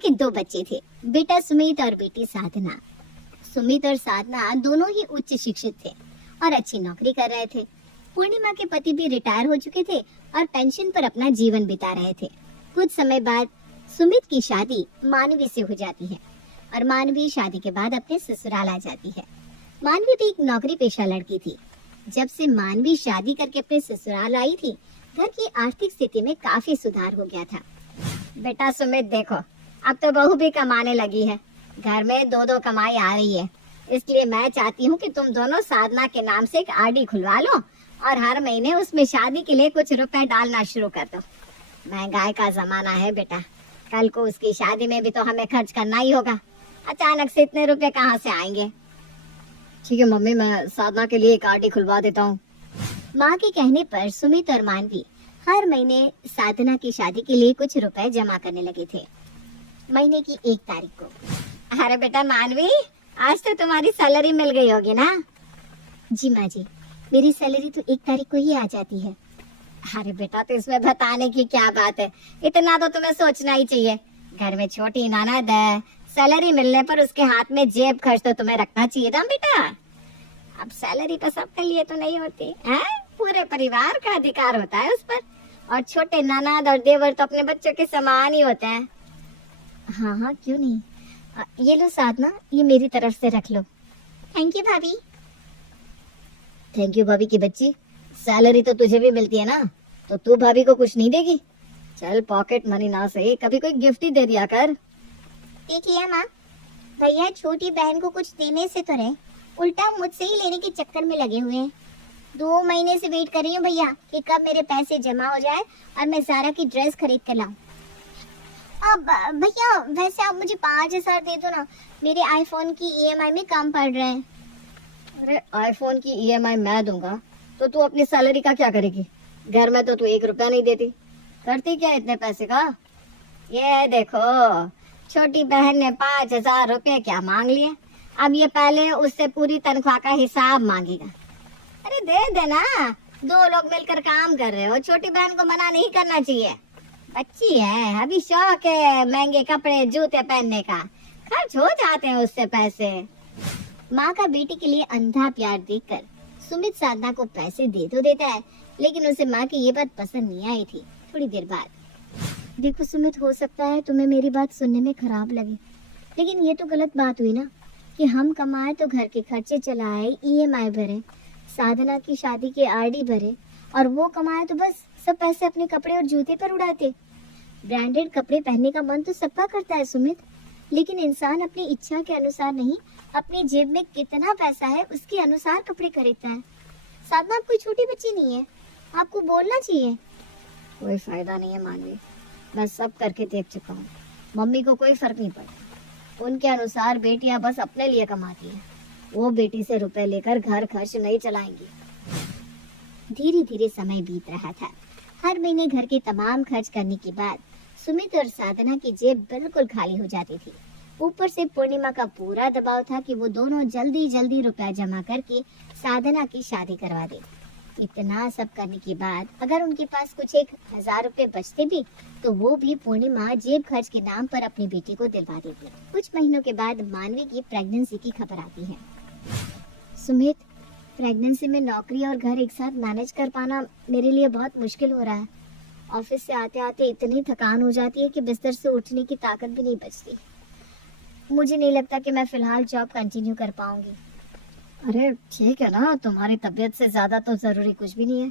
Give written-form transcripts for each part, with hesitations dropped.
के दो बच्चे थे, बेटा सुमित और बेटी साधना। सुमित और साधना दोनों ही उच्च शिक्षित थे और अच्छी नौकरी कर रहे थे। पूर्णिमा के पति भी रिटायर हो चुके थे और पेंशन पर अपना जीवन बिता रहे थे। कुछ समय बाद सुमित की शादी मानवी से हो जाती है और मानवी शादी के बाद अपने ससुराल आ जाती है। मानवी भी एक नौकरी पेशा लड़की थी। जब से मानवी शादी करके अपने ससुराल आई थी, घर की आर्थिक स्थिति में काफी सुधार हो गया था। बेटा सुमित देखो, अब तो बहू भी कमाने लगी है, घर में दो दो कमाई आ रही है, इसलिए मैं चाहती हूँ कि तुम दोनों साधना के नाम से एक आरडी खुलवा लो और हर महीने उसमें शादी के लिए कुछ रुपए डालना शुरू कर दो। महंगाई का जमाना है बेटा, कल को उसकी शादी में भी तो हमें खर्च करना ही होगा, अचानक से इतने रुपए कहाँ से आएंगे। ठीक है मम्मी, मैं साधना के लिए एक आरडी खुलवा देता हूँ। माँ के कहने पर सुमित और मानवी हर महीने साधना की शादी के लिए कुछ रुपए जमा करने लगे थे। महीने की 1 तारीख को। अरे बेटा मानवी, आज तो तुम्हारी सैलरी मिल गई होगी ना? जी माँ जी, मेरी सैलरी तो 1 तारीख को ही आ जाती है। अरे बेटा, तो इसमें बताने की क्या बात है, इतना तो तुम्हें सोचना ही चाहिए। घर में छोटी ननद है, सैलरी मिलने पर उसके हाथ में जेब खर्च तो तुम्हें रखना चाहिए ना बेटा। अब सैलरी तो सबके लिए तो नहीं होती है, पूरे परिवार का अधिकार होता है उस पर, और छोटे ननद और देवर तो अपने बच्चों के समान ही होते हैं। हाँ हाँ, क्यों नहीं। ये लो साधना, ये मेरी तरफ से रख लो। थैंक यू भाभी। थैंक यू भाभी की बच्ची, सैलरी तो तुझे भी मिलती है ना, तो तू भाभी को कुछ नहीं देगी? चल पॉकेट मनी ना सही, कभी कोई गिफ्ट ही दे दिया कर। देख लिया माँ, भैया छोटी बहन को कुछ देने से तो रहे, उल्टा मुझसे ही लेने के चक्कर में लगे हुए हैं। 2 महीने से वेट कर रही हूँ भैया कि कब मेरे पैसे जमा हो जाए और मैं ज़ारा की ड्रेस खरीद कर लाऊं। अब भैया वैसे आप मुझे 5,000 दे दो ना, मेरे आईफोन की ईएमआई में कम पड़ रहे हैं। अरे आईफोन की ईएमआई मैं दूंगा तो तू अपनी सैलरी का क्या करेगी? घर में तो तू 1 रुपया नहीं देती, करती क्या इतने पैसे का? ये देखो, छोटी बहन ने 5,000 रुपए क्या मांग लिए, अब ये पहले उससे पूरी तनख्वाह का हिसाब मांगेगा। अरे दे देना, 2 लोग मिलकर काम कर रहे हो, छोटी बहन को मना नहीं करना चाहिए। बच्ची है, अभी शौक है महंगे कपड़े जूते पहनने का, खर्च हो जाते हैं उससे पैसे। माँ का बेटी के लिए अंधा प्यार देखकर सुमित साधना को पैसे दे तो देता है, लेकिन उसे माँ की ये बात पसंद नहीं आई थी। थोड़ी देर बाद, देखो सुमित, हो सकता है तुम्हें मेरी बात सुनने में खराब लगे, लेकिन ये तो गलत बात हुई ना कि हम कमाए तो घर के खर्चे चलाए, ईएमआई भरे, साधना की शादी के आरडी भरे, और वो कमाए तो बस सब पैसे अपने कपड़े और जूते पर उड़ाते। ब्रांडेड कपड़े पहनने का मन तो सबका करता है सुमित, लेकिन इंसान अपनी इच्छा के अनुसार नहीं, अपनी जेब में कितना पैसा है उसके अनुसार कपड़े खरीदता है। साधना आप कोई छोटी बच्ची नहीं है, आपको बोलना चाहिए। कोई फायदा नहीं है मानवी, मैं सब करके देख चुका हूँ, मम्मी को कोई फर्क नहीं पड़ता। उनके अनुसार बेटियां बस अपने लिए कमाती हैं, वो बेटी से रुपए लेकर घर खर्च नहीं चलाएंगी। धीरे धीरे समय बीत रहा था। हर महीने घर के तमाम खर्च करने के बाद सुमित और साधना की जेब बिल्कुल खाली हो जाती थी। ऊपर से पूर्णिमा का पूरा दबाव था कि वो दोनों जल्दी जल्दी रुपया जमा करके साधना की शादी करवा दे। इतना सब करने के बाद अगर उनके पास कुछ 1,000 रुपए बचते भी, तो वो भी पूर्णिमा जेब खर्च के नाम पर अपनी बेटी को दिलवा देती। कुछ महीनों के बाद मानवी की प्रेगनेंसी की खबर आती है। सुमित, प्रेगनेंसी में नौकरी और घर एक साथ मैनेज कर पाना मेरे लिए बहुत मुश्किल हो रहा है। ऑफिस से आते आते इतनी थकान हो जाती है कि बिस्तर से उठने की ताकत भी नहीं बचती। मुझे नहीं लगता कि मैं फिलहाल जॉब कंटिन्यू कर पाऊंगी। अरे ठीक है ना, तुम्हारी तबीयत से ज्यादा तो जरूरी कुछ भी नहीं है।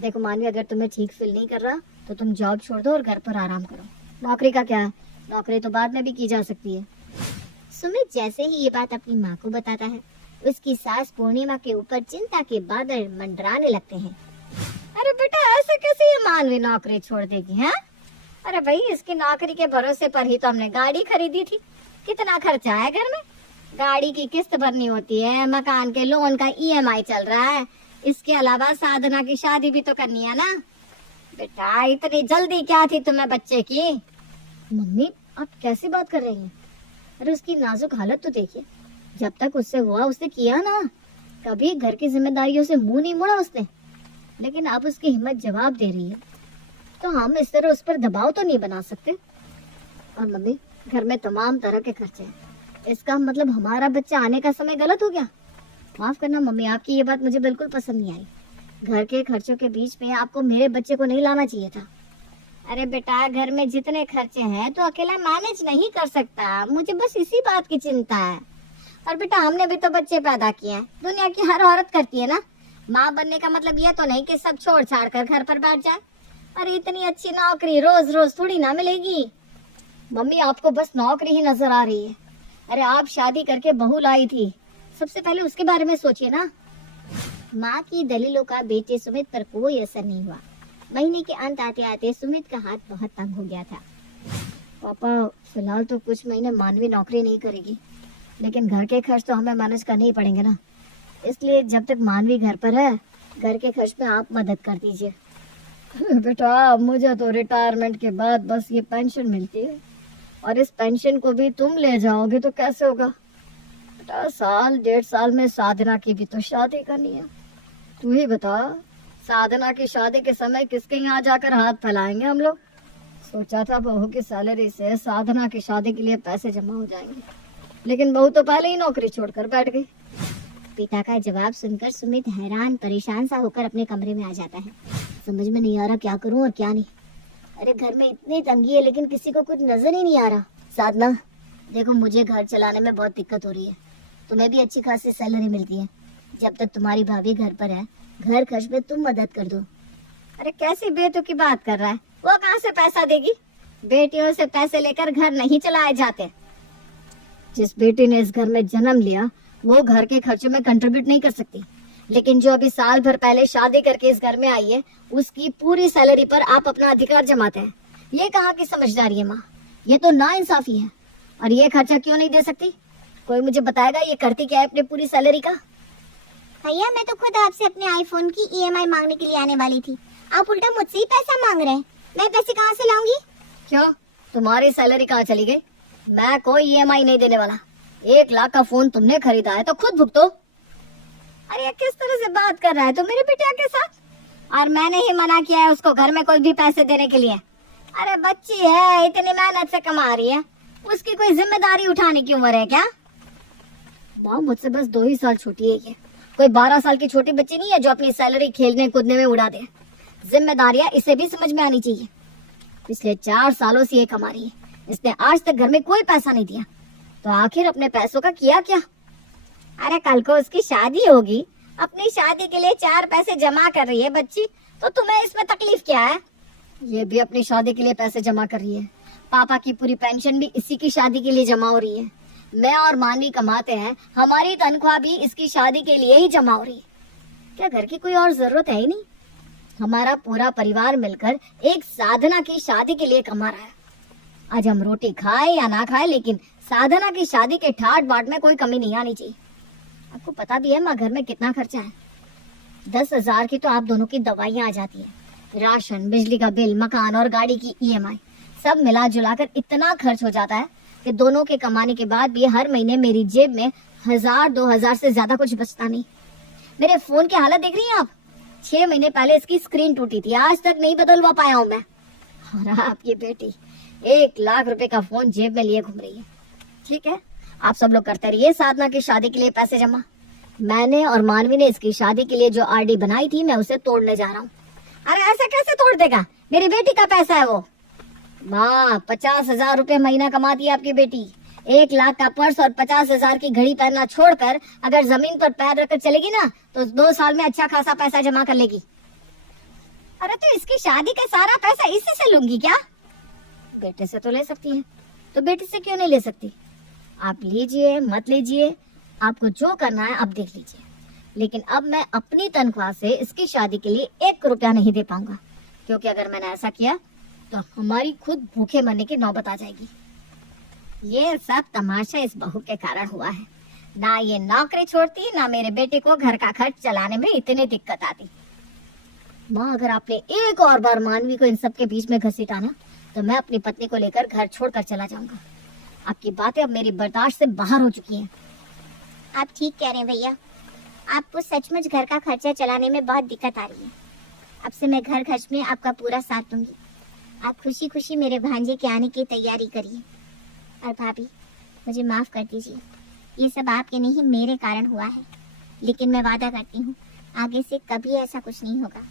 देखो मानवी, अगर तुम्हें ठीक फील नहीं कर रहा तो तुम जॉब छोड़ दो और घर पर आराम करो। नौकरी का क्या है, नौकरी तो बाद में भी की जा सकती है। सुमित जैसे ही ये बात अपनी माँ को बताता है, उसकी सास पूर्णिमा के ऊपर चिंता के बादल मंडराने लगते हैं। अरे बेटा, ऐसे कैसे ये मानवी नौकरी छोड़ देगी है? अरे भाई, इसकी नौकरी के भरोसे पर ही तो हमने गाड़ी खरीदी थी। कितना खर्चा है घर में, गाड़ी की किस्त भरनी होती है, मकान के लोन का ईएमआई चल रहा है, इसके अलावा साधना की शादी भी तो करनी है ना। बेटा, इतनी जल्दी क्या थी तुम्हें बच्चे की? मम्मी, आप कैसी बात कर रही हैं? अरे उसकी नाजुक हालत तो देखिए, जब तक उससे हुआ उसने किया ना, कभी घर की जिम्मेदारियों से मुंह नहीं मोड़ा उसने। लेकिन अब उसकी हिम्मत जवाब दे रही है, तो हम इस तरह उस पर दबाव तो नहीं बना सकते। और मम्मी, घर में तमाम तरह के खर्चे हैं, इसका मतलब हमारा बच्चा आने का समय गलत हो गया? माफ करना मम्मी, आपकी ये बात मुझे बिल्कुल पसंद नहीं आई। घर के खर्चों के बीच में आपको मेरे बच्चे को नहीं लाना चाहिए था। अरे बेटा, घर में जितने खर्चे हैं तो अकेला मैनेज नहीं कर सकता, मुझे बस इसी बात की चिंता है। और बेटा, हमने भी तो बच्चे पैदा किए हैं, दुनिया की हर औरत करती है ना। माँ बनने का मतलब ये तो नहीं कि सब छोड़ छाड़ कर घर पर बैठ जाए। अरे इतनी अच्छी नौकरी रोज रोज थोड़ी ना मिलेगी। मम्मी, आपको बस नौकरी ही नजर आ रही है। अरे आप शादी करके बहू लाई थी, सबसे पहले उसके बारे में सोचिए ना। माँ की दलीलों का बेटे सुमित पर कोई असर नहीं हुआ। महीने के अंत आते आते सुमित का हाथ बहुत तंग हो गया था। पापा, फिलहाल तो कुछ महीने मानवी नौकरी नहीं करेगी, लेकिन घर के खर्च तो हमें मैनेज करने ही पड़ेंगे ना। इसलिए जब तक मानवी घर पर है, घर के खर्च में आप मदद कर दीजिए। बेटा, मुझे तो रिटायरमेंट के बाद बस ये पेंशन मिलती है, और इस पेंशन को भी तुम ले जाओगे तो कैसे होगा? बेटा, साल 1.5 साल में साधना की भी तो शादी करनी है। तू ही बता, साधना की शादी के समय किसके यहाँ जाकर हाथ फैलाएंगे हम लोग? सोचा था बहू की सैलरी से साधना की शादी के लिए पैसे जमा हो जाएंगे, लेकिन बहू तो पहले ही नौकरी छोड़कर बैठ गई। पिता का जवाब सुनकर सुमित हैरान परेशान सा होकर अपने कमरे में आ जाता है। समझ में नहीं आ रहा क्या करूं और क्या नहीं। अरे घर में इतनी तंगी है लेकिन किसी को कुछ नजर ही नहीं आ रहा। साधना, देखो मुझे घर चलाने में बहुत दिक्कत हो रही है, तुम्हें भी अच्छी खासी सैलरी मिलती है। जब तक तुम्हारी भाभी घर पर है, घर खर्च में तुम मदद कर दो। अरे कैसी बेटों की बात कर रहा है? वो कहाँ से पैसा देगी? बेटियों से पैसे लेकर घर नहीं चलाए जाते। जिस बेटी ने इस घर में जन्म लिया वो घर के खर्चों में कंट्रीब्यूट नहीं कर सकती, लेकिन जो अभी साल भर पहले शादी करके इस घर में आई है, उसकी पूरी सैलरी पर आप अपना अधिकार जमाते हैं। ये कहाँ की समझदारी है माँ? ये तो नाइंसाफी है। और ये खर्चा क्यों नहीं दे सकती? कोई मुझे बताएगा ये करती क्या है अपनी पूरी सैलरी का? भैया, मैं तो खुद आपसे अपने आईफोन की ईएमआई मांगने के लिए आने वाली थी, आप उल्टा मुझसे ही पैसा मांग रहे हैं। मैं पैसे कहाँ से लाऊंगी? क्यों, तुम्हारी सैलरी कहाँ चली गई? मैं कोई ईएमआई नहीं देने वाला। 1 लाख का फोन तुमने खरीदा है तो खुद भुगतो। अरे ये किस तरह से बात कर रहा है तू मेरे बिटिया के साथ? और मैंने ही मना किया है उसको घर में कोई भी पैसे देने के लिए। अरे बच्ची है, इतनी मेहनत से कमा रही है, उसकी कोई जिम्मेदारी उठाने की उम्र है क्या? माँ, मुझसे बस 2 ही साल छोटी है ये, कोई 12 साल की छोटी बच्ची नहीं है जो अपनी सैलरी खेलने कूदने में उड़ा दे। जिम्मेदारियाँ इसे भी समझ में आनी चाहिए। पिछले 4 सालों से ये कमा रही है, इसने आज तक घर में कोई पैसा नहीं दिया, तो आखिर अपने पैसों का किया क्या? अरे कल को उसकी शादी होगी, अपनी शादी के लिए 4 पैसे जमा कर रही है बच्ची, तो तुम्हें इसमें तकलीफ क्या है? ये भी अपनी शादी के लिए पैसे जमा कर रही है। पापा की पूरी पेंशन भी इसी की शादी के लिए जमा हो रही है। मैं और मानवी कमाते हैं, हमारी तनख्वाह भी इसकी शादी के लिए ही जमा हो रही है। क्या घर की कोई और जरूरत है ही नहीं? हमारा पूरा परिवार मिलकर एक साधना की शादी के लिए कमा रहा है। आज हम रोटी खाए या ना खाए, लेकिन साधना की शादी के ठाट बाट में कोई कमी नहीं आनी चाहिए। आपको पता भी है माँ, घर में कितना खर्चा है। 10,000 की तो आप दोनों की दवाइयाँ आ जाती है, राशन, बिजली का बिल, मकान और गाड़ी की ईएमआई, सब मिला जुला कर इतना खर्च हो जाता है कि दोनों के कमाने के बाद भी हर महीने मेरी जेब में 1,000-2,000 से ज्यादा कुछ बचता नहीं। मेरे फोन की हालत देख रही हैं आप? 6 महीने पहले इसकी स्क्रीन टूटी थी, आज तक नहीं बदलवा पाया हूँ मैं। और आपकी बेटी 1 लाख रुपए का फोन जेब में लिए घूम रही है। ठीक है, आप सब लोग करते रहिए साधना की शादी के लिए पैसे जमा। मैंने और मानवी ने इसकी शादी के लिए जो आरडी बनाई थी, मैं उसे तोड़ने जा रहा हूँ। अरे ऐसे कैसे तोड़ देगा? मेरी बेटी का पैसा है वो। माँ, 50,000 रुपए महीना कमाती है आपकी बेटी। 1 लाख का पर्स और 50,000 की घड़ी पहनना छोड़कर अगर जमीन पर पैर रखकर चलेगी ना, तो 2 साल में अच्छा खासा पैसा जमा कर लेगी। अरे तो इसकी शादी का सारा पैसा इसी से लूंगी क्या? बेटे से तो ले सकती है, तो बेटी से क्यों नहीं ले सकती? आप लीजिए मत लीजिए, आपको जो करना है आप देख लीजिए, लेकिन अब मैं अपनी तनख्वाह से इसकी शादी के लिए 1 रुपया नहीं दे पाऊंगा, क्योंकि अगर मैंने ऐसा किया तो हमारी खुद भूखे मरने की नौबत आ जाएगी। ये सब तमाशा इस बहू के कारण हुआ है। ना ये नौकरी छोड़ती, ना मेरे बेटे को घर का खर्च चलाने में इतनी दिक्कत आती। माँ, अगर आपने एक और बार मानवी को इन सब के बीच में घसीटा ना, तो मैं अपनी पत्नी को लेकर घर छोड़कर चला जाऊंगा। आपकी बातें अब मेरी बर्दाश्त से बाहर हो चुकी हैं। आप ठीक कह रहे हैं भैया, आपको सचमुच घर का खर्चा चलाने में बहुत दिक्कत आ रही है। अब से मैं घर खर्च में आपका पूरा साथ दूंगी। आप खुशी खुशी मेरे भांजे के आने की तैयारी करिए। और भाभी, मुझे माफ कर दीजिए, ये सब आपके नहीं मेरे कारण हुआ है, लेकिन मैं वादा करती हूँ आगे से कभी ऐसा कुछ नहीं होगा।